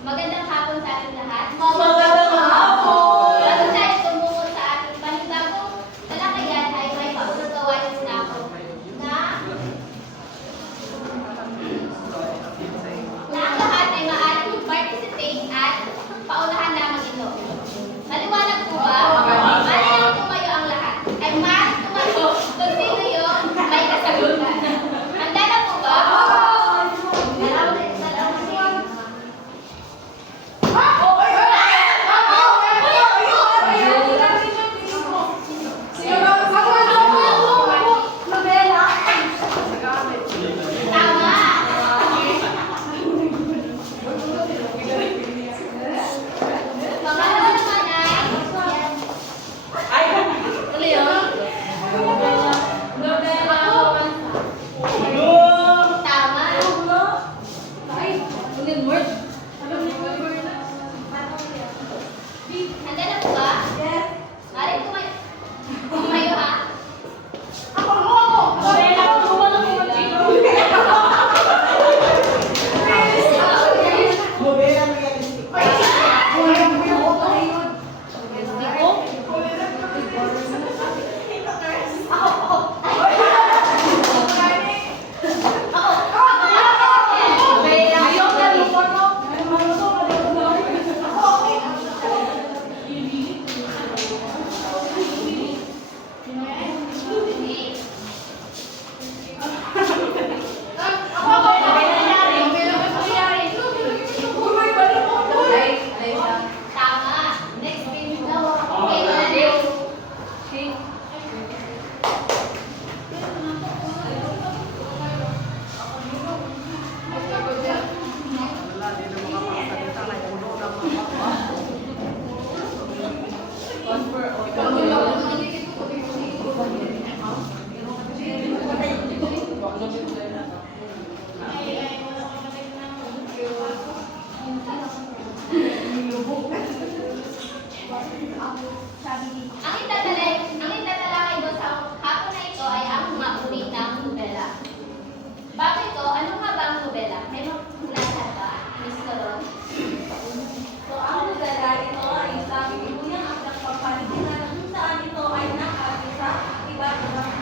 Magandang hapon sa ating lahat. Magandang hapon! Bago tayo tumungo sa ating panibagong talakayan ay may paunang gawain na ako na ang lahat ay maaaring mag-participate at paunahan lamang ito. Maliwanag po ba? Maaaring tumayo ang lahat. Ay maaaring tumayo kung sino yung may kasagutan. Handa na po ba? Handa na po ba? Maaaring tumayo ha? Tama. Next page daw. Okay na rin. Ang itatalakay mo sa hapon na ito ay ang mauri ng nobela. Bago ito, ano nga ba ang nobela? May maklasa ba, Miss Coron? So, ang nobela, ito ay isang ibuyang akdang pagpaligiran kung saan ito ay nakapit sa iba't ibang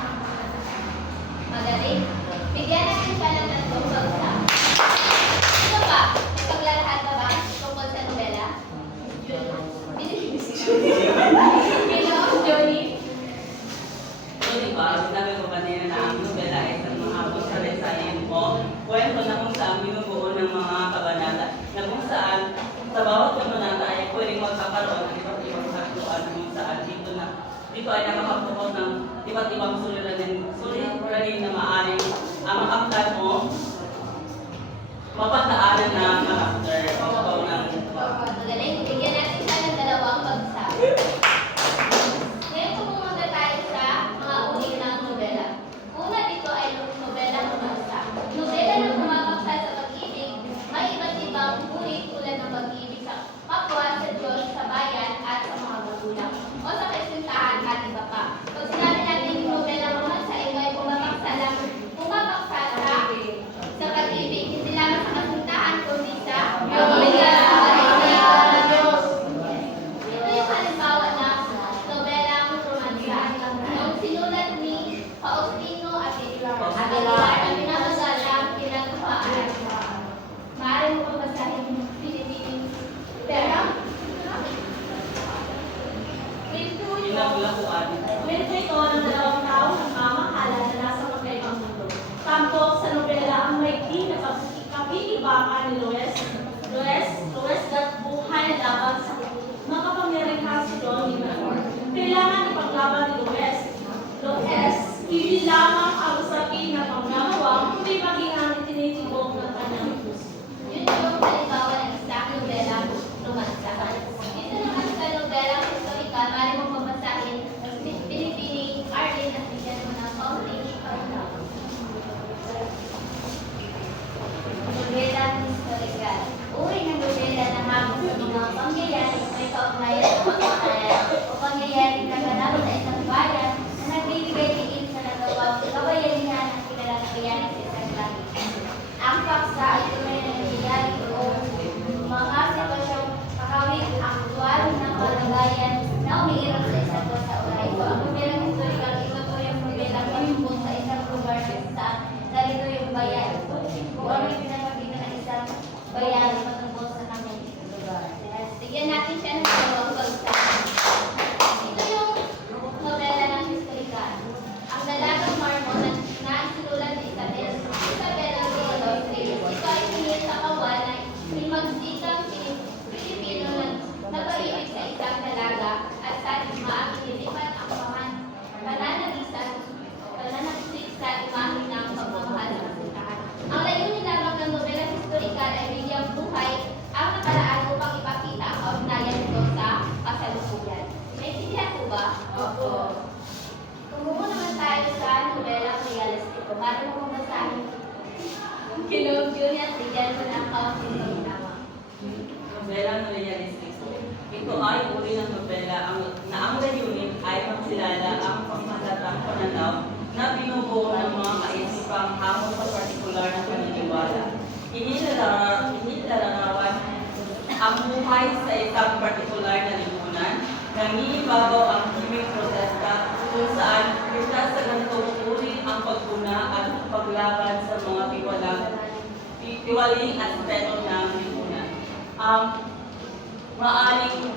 Magaling. Bigyan natin siya ng tatlong bagsa. Ano ba? May paglalahad na ba tungkol sa nobela? Hello, Johnny. So, diba, sinabi ko kanina na ang nobela ay isang mahabang salaysayan o kwento na kung saan binubuo ng mga kabanata na kung saan sa bawat kabanata ay pwedeng magkakaroon ng iba't ibang saktuan na kung saan dito ay nakakapukos ng iba't ibang suliranin na maaaring ang makaktan mo mapagdaanan na karakter o ng Magaling. Bigyan natin siya ng dalawang bagsa. Ngayon pumunta tayo sa mga uri ng nobela. Una dito ay nobela ng bagsa. Nobela na pumapaksa sa pag-ibig, may iba't ibang uri tulad ng pag-ibig sa kapwa, sa Diyos, sa bayan, at sa mga magulang, o sa kasintahan at iba pa. Pag sinabi natin yung nobela ng bagsa, ito ay pumapaksa sa pag-ibig, hindi lamang sa kasintahan, kundi sa pamilya. Ito yung halimbawa ng nobelang romansa. Yung sinulat ni Faustino Aguilar na pinamagalang pinagpapaan. Maaari mo pang basahin yung Pilipinas. Pero, pinaglakuan. Kwento ito ng dalawang taong nagmamahalan na nasa magkaibang mundo. Tampok sa nobela ang maigting na kapilibakan ni Luis at buhay laban sa makapangyarihang si Don Limanor. Kailangan ipaglaban ni Luis, hindi lamang ang usapin na pangnawang, kundi maging ang itinitibok ng kanyang puso. yun yung halimbawa ng isang nobelang romansa. Ito naman sa nobelang historical, maaari mo pang basahin Pinipini, Arlene, at bigyan mo ng kaunting pagkakas. Nobela historical. Uri ng nobela na hamon sa mga pangyayari may kaugnayan sa pagkakayan o pangyayari na ganap sa isang bayan na nagbibigay diin sa nagawang kabayan buhay sa isang partikular na lipunan. Nangingibabaw ang himig protesta kung saan ligtas sa ganitong uri ang pagpuna at paglaban sa mga tiwaling aspeto ng lipunan. Maaring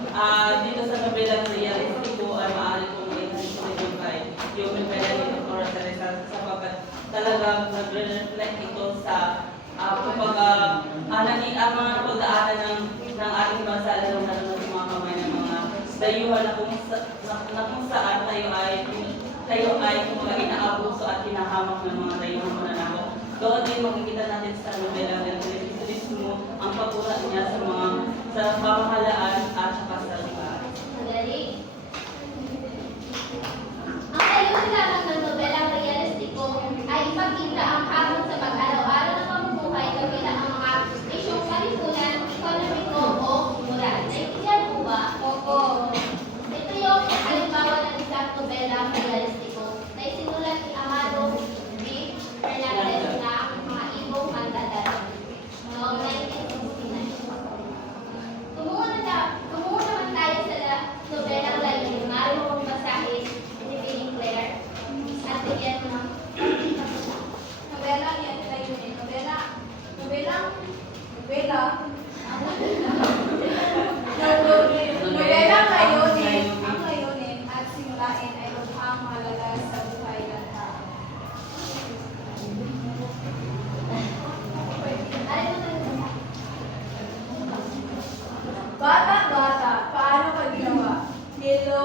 dito sa nobelang realistiko ay maaring kong i-introduce kay yung nobela ni Dr. Teresa sapagkat talagang nagre-reflect ito sa kumbaga ang mga napagdaanan ng ating bansa lalo na sa mga kamay ng mga dayuhan na kung saan tayo ay kumbaga inaabuso at hinahamak ng mga dayuhan mananakaw. Doon din makikita natin sa nobela ng Teresa ang pagkuha niya sa pamahalaan at saka sa lugar. Magaling. Ang layunin lamang ng nobelang realistiko ay ipakita ang hamon sa pag-araw-araw ng pamumuhay kabilang ang mga isyong kalipunan, ekonomiko o moral. Naintindihan mo ba? Opo. Ito yung halimbawa ng isang nobelang realistiko na isinulat ni Amado B. Fernandez na ang mga ibong mandadalo noong 1969. Tumungo naman tayo sa nobelang layunin. Maaari mo kong basahin ni Billy Clare at bigyan mo ng Nobela yan layunin. Ang layunin at simulain ay lubhang mahalaga sa buhay ng tao. Ari mo tayo. Bata-bata, paano ka ginawa? Nilo,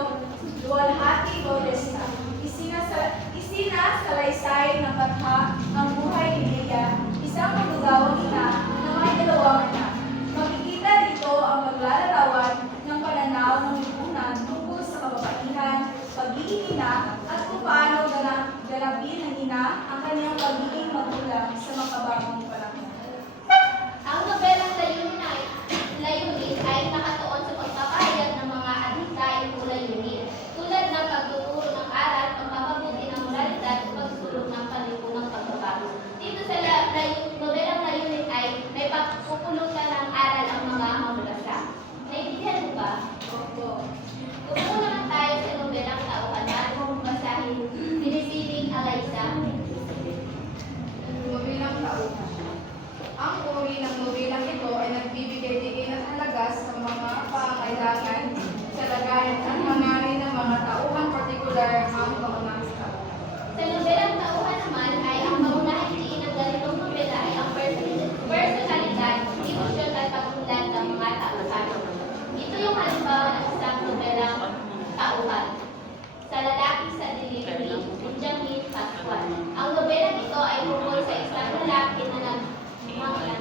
Luwalhati Bautista. Isinasalaysay ng batha ang buhay ni Leia, isang magagawang ina na may dalawang anak. Makikita dito ang paglalarawan ng pananaw ng lipunan tungkol sa kababaihan, pagiging ina, at kung paano ganapin ng ina ang kanyang pagiging magulang sa makabagong panahon. Ang nobelang layunin ay nakatuon sa pagpapahayag ng mga adhikain o layunin, tulad ng pagtuturo ng aral, pagpapabuti ng moralidad at pagsulong ng palipunang pagbabago. Dito sa nobelang layunin ay may pagpupulutan ng aral ang mga mamulasa. Naintindihan mo ba? Opo. Tumungo naman tayo sa nobelang tauhan at mong basahin Pinisiling Alaysa. Nobelang tauhan. Ang uri ng nobelang ito ay nagbibigay diin at halaga sa mga pangailangan sa lagayan at hangarin ng mga tauhan, partikular ang kaunang tauhan. Sa nobelang tauhan naman ay ang pangunahing diin ng ganitong nobela ay ang personalidad, emosyon at pag-unlad ng mga tauhan. Ito yung halimbawa ng isang nobelang tauhan. Sa lalaki sa dilim ni Benjamin Pascual. Ang nobelang ito ay tungkol sa isang lalaki na nangangalang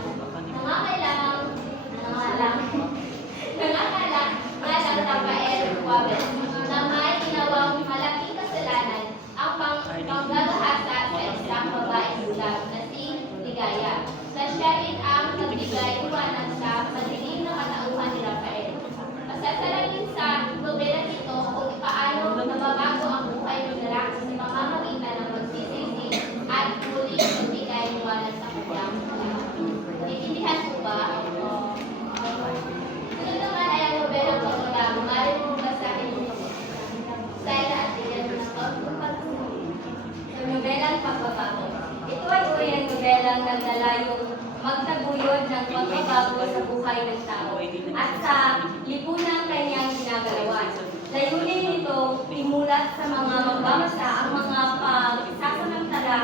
Rafael Wabel na may ginawang malaking kasalanan ang panggagahasa sa isang babaeng Islam na si Ligaya, na siya rin ang nagbigay iwanan sa madilim na katauhan ni Rafael. Masasalangin sa nobela nito kung paano nababago ang buhay ng lalaki sa pamamagitan ng pagsisisi at muling nagbigay iwanan sa kanyang lalaki. Iintindihan mo ba? Sunod naman ay ang nobelang pagbabago. Maaari mong basahin mo. Style at bigyan mo ng pagbabago. Sa nobelang pagbabago. Ito ay uri ng nobelang naglalayong magtaguyod ng pagbabago sa buhay ng tao at sa lipunang kanyang ginagalawan. Layunin nito imulat sa mga magbabasa ang mga pagsasamantala,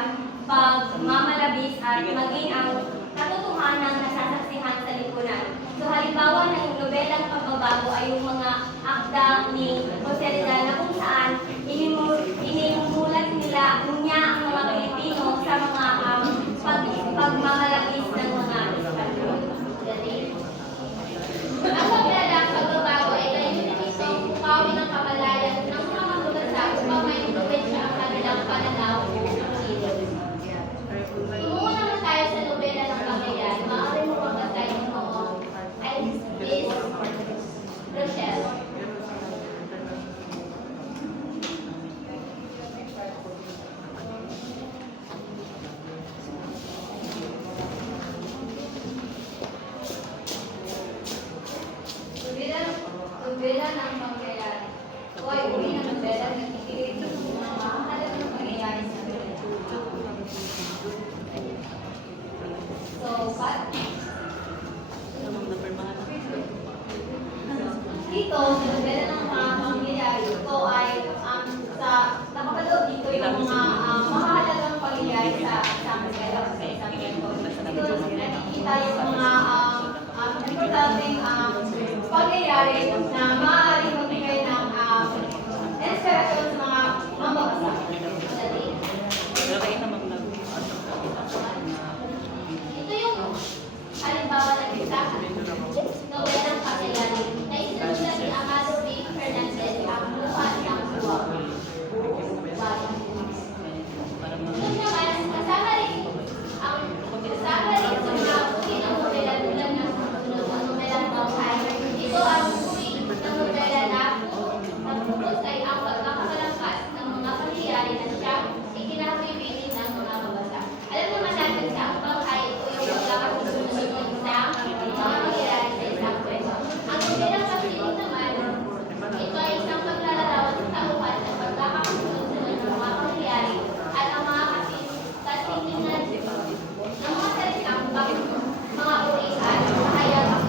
pagmamalabis at maging ang katotohanan na nasasaksihan sa lipunan. So halimbawa ng nobelang pagbabago ay yung mga akda ni Jose Rizal na kung saan inimumulat niya ang mga Pilipino sa mga pagmamalabis ng mga Espanyol. Galing. Ang nobelang pagbabago ay layunin nito bukawin ang kamalayan ng mga magbabasa upang may impluwensya ang kanilang pananaw o kilos. Tumungo naman tayo sa nobela ng Cagayan. Maaari mo magbasahin mo ay Miss Rochelle. sa nobela ng mga pangyayari, ito ay nakapaloob dito yung mga mahalagang pangyayari sa isang nobela o sa isang kwento. Dito nakikita yung mga importanteng pangyayari na maaaring magbigay ng inspirasyon sa mga mambabasa. Pero kayo na mag-vlog. Ito yung halimbawa ng isa, nobelang pangyayari na isinulat ni Amado B. Fernandez ang lupa ng buwag. Yun naman, kasama rin sa mga uri ng nobela tulad ng sumunod na nobelang Bangkay. Ito ang uri ng nobela na focus ay ang pagkakamalangkas ng mga pangyayari na siyang ikinawiwiin ng mga mabasa. Alam naman natin sa ang Bangkay, ito yung pagkakasunod ng isang mga pangyayari sa isang kwento. Ang nobelang Pagdinig naman, ito ay isang paglalarawan sa tauhan ng pagkakasunod-sunod ng mga pangyayari at ang mga kasiningan ng mga salitang mga uri at kahayag ang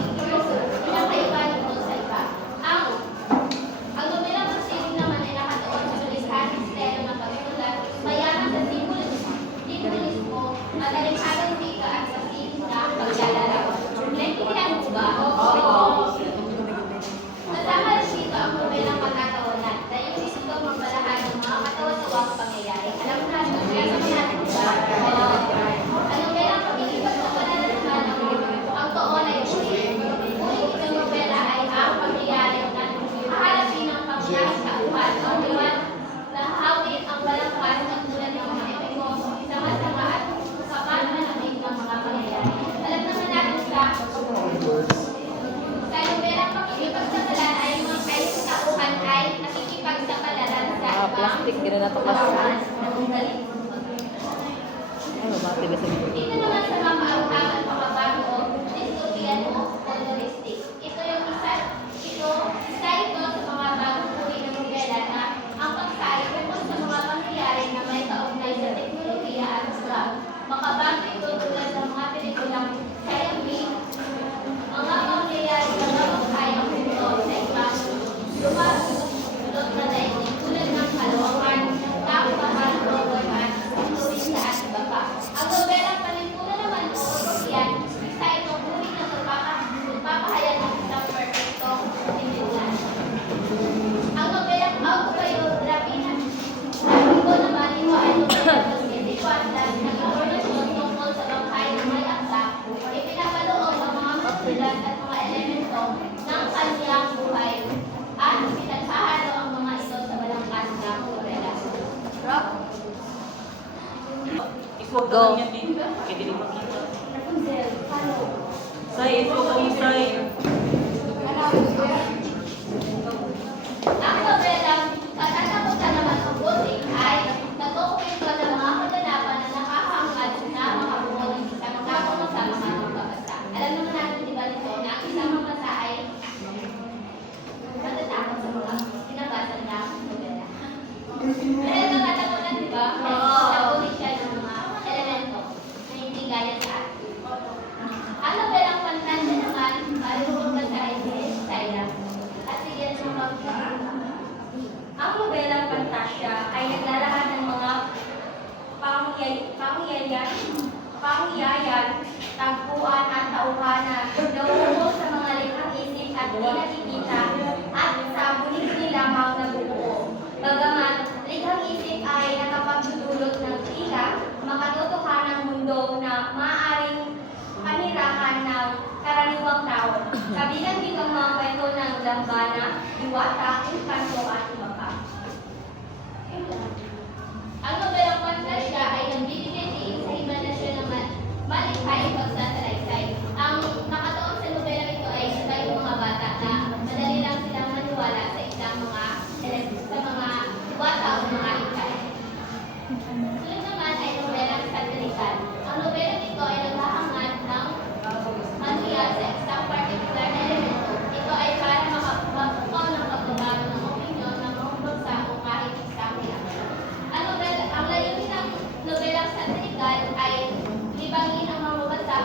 pinakaiba nito sa iba. Ang nobelang Pagdinig naman ay nakatuon sa tulisan ng estilo ng pagsulat, mayaman sa simbolismo, matalinhagang wika at masinis na paglalarawan. Naintindihan mo ba? Oo. Kasama rin dito ang nobelang Patatawanan na yung ito magpalahad ng mga katawa-tawang pangyayari. Alam mo natin, kaya naman natin ba? Ang nobelang Pag-iibag na panalalaman ang toon ay uri. Uri itong nobela ay ang pangyayari na haharapin ng pangyayari sa uhan. Ang liwan na hawin ang balangkas ng tulad ng mga epiko, sama-sama at kapanmanamig ng mga pangyayari. Alam naman natin sa nobelang Pakikipagsapalaran ay mga kayo sa uhan ay nakikipagsapalaran sa ibang plastic, gano'n na ito katawan na ugali. Ano ba? Tigas ang Dito naman sa mga karutangan pakabago o dystopian o coloristic. Ito isa ito sa mga bagong uri ng nobela na ang pagsaay tungkol sa mga pangyayari na may kaugnay sa teknolohiya at drug. Makabago ito tulad ng mga pelikulang Siamese, mga pangyayari na mabangkay ang mundo sa ibang lumalot na daigdig tulad ng kalokohan, kakubahan, robohan, turista at iba pa. Ang nobelang Panimula naman o Utopian, isa itong uri ng magpapahayag ng isang perfectong simbolan. Ang nobelang autobiography naman ito ay nobelang pagkikwantan ng impormasyon tungkol sa bangkay na may akda, ipinapaloob ang mga kasulat at mga elemento ng kanyang buhay at pinagsahalo ang mga ito sa balangkas ng nobela. Iswag ka lang yan din. Kaya din makita. Rapunzel, paano? Say, iswag ka mo, Say. Ang nobelang Katatakutan naman ang buti ay nagkukwento ng mga kaganapan na nakakahangad na makabuo ng isang tapong sa mga magbabasa. Alam naman natin, di ba nito, na ang isang magbasa ay matatakot sa mga binabasa na nobela. Dahil nakatakutan, di ba? Nakulit siya ng mga elemento na hindi gaya sa atin. Ang nobelang Pantanda naman, marunong ka sa Isaiah. At sige naman Ang nobelang Fantasya ay naglalahad ng mga pangyayayan, tagpuan at tauhanan na umuo sa mga likhang isip at di nakikita at sa buli-buli lamang nabubuo. Bagaman, likhang isip ay nakapagdudulot ng tila, makatotohanang mundo na maaaring panirahan ng karaniwang tao. Kabilang dito ang mga kwento ng lambana, diwata, engkanto at iba pa. ang nobelang Fantasya ay nagbibigay diin sa imahinasyon ng malikhaing pagsasalaysay. Ang nakatuon sa nobelang ito ay iba yung mga bata na madali lang silang maniwala sa isang mga diwata o mga hikay. Sunod naman ay nobelang Satirical. Ang nobelang ito ay naghahangad ng manuya sa isang particular na elemento. Ito ay para makapukaw ng pagbabago ng opinyon ng mga bangsa o kahit isang hiyang. Ang layunin ng nobelang Satirical ay libangin ang mga mabasa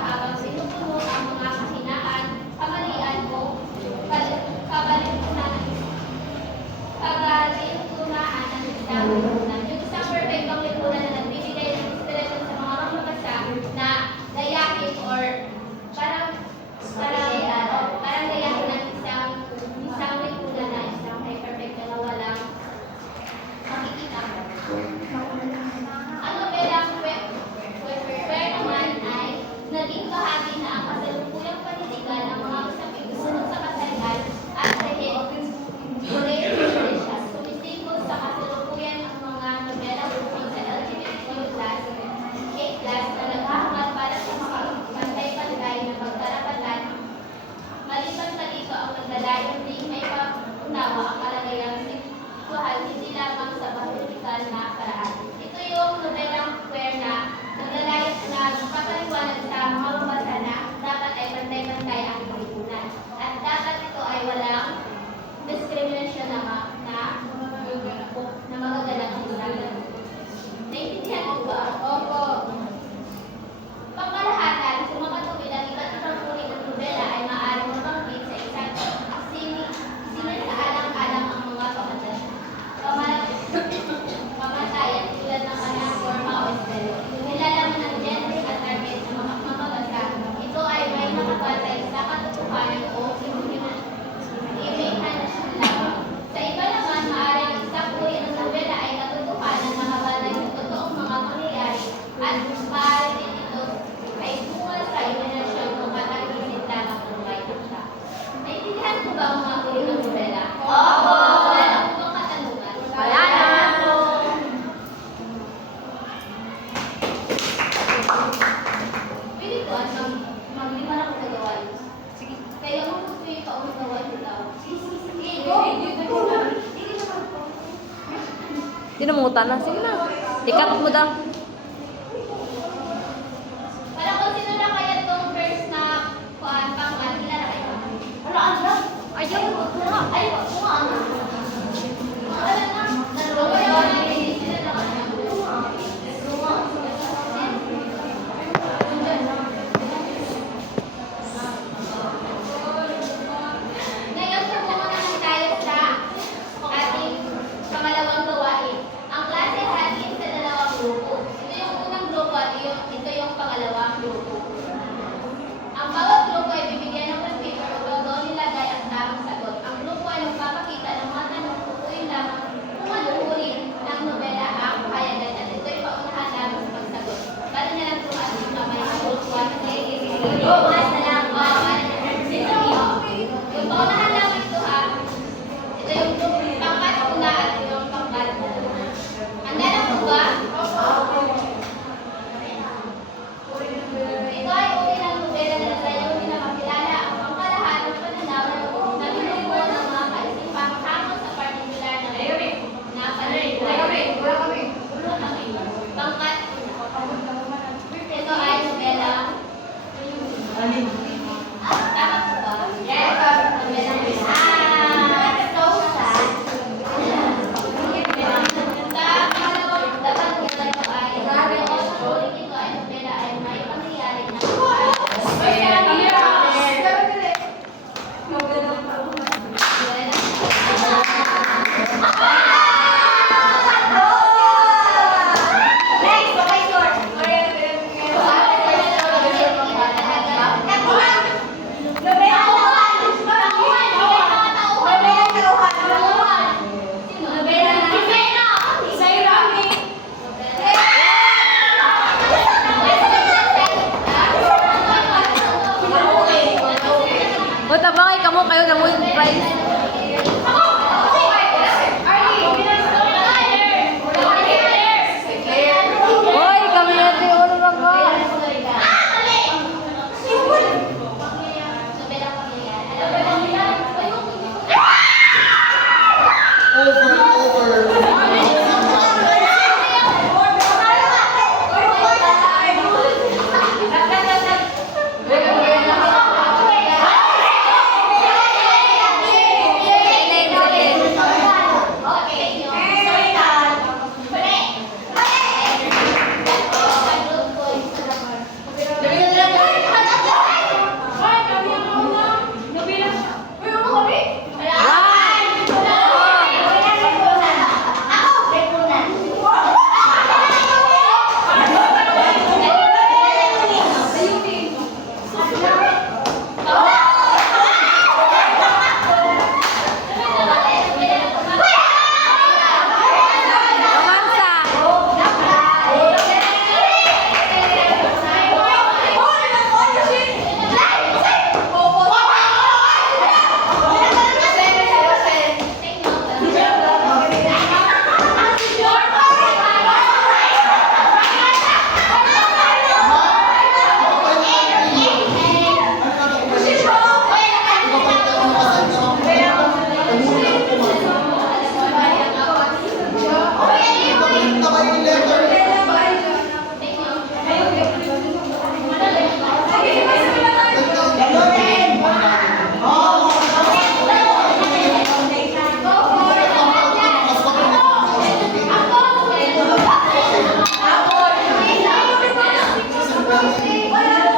Sino mungutan na? Sige na. Ikat mo daw. Wala kung sino na kaya itong first na pang-1, kilala kayo? Wala, ano? Ayun, ayun, ano? Wala na. Wala na. Sino na kaya? Ngayon, pumunta naman tayo sa ating pangalawang gawain. Ang klase hatiin sa dalawang grupo. Ito yung unang grupo at ito yung pangalawang grupo. Ang bawat grupo ay bibigyan ng computer upang doon nilagay ang tamang sagot. Ang grupo ay magpapakita ng mga tanong tutuin lamang kung anong uri ng nobela ang payagan at ito ay paunahan lamang sa pagsagot. Bali na lang kung ating kamay ang grupo at yung paunahan lamang ito ha. Ito yung pangkat-una at ito yung pangkat-una. Handa na po ba? Ito ay uri ng nobela na naglayunin na makilala ang pangkalahan ng pananaw na binubuo ng mga kaisipang tungkol sa partikular na pangkat. Ito ay nobela. Tama po ba? Yes. Nobela. O, tabangay ka mo kayo na mo yung prize.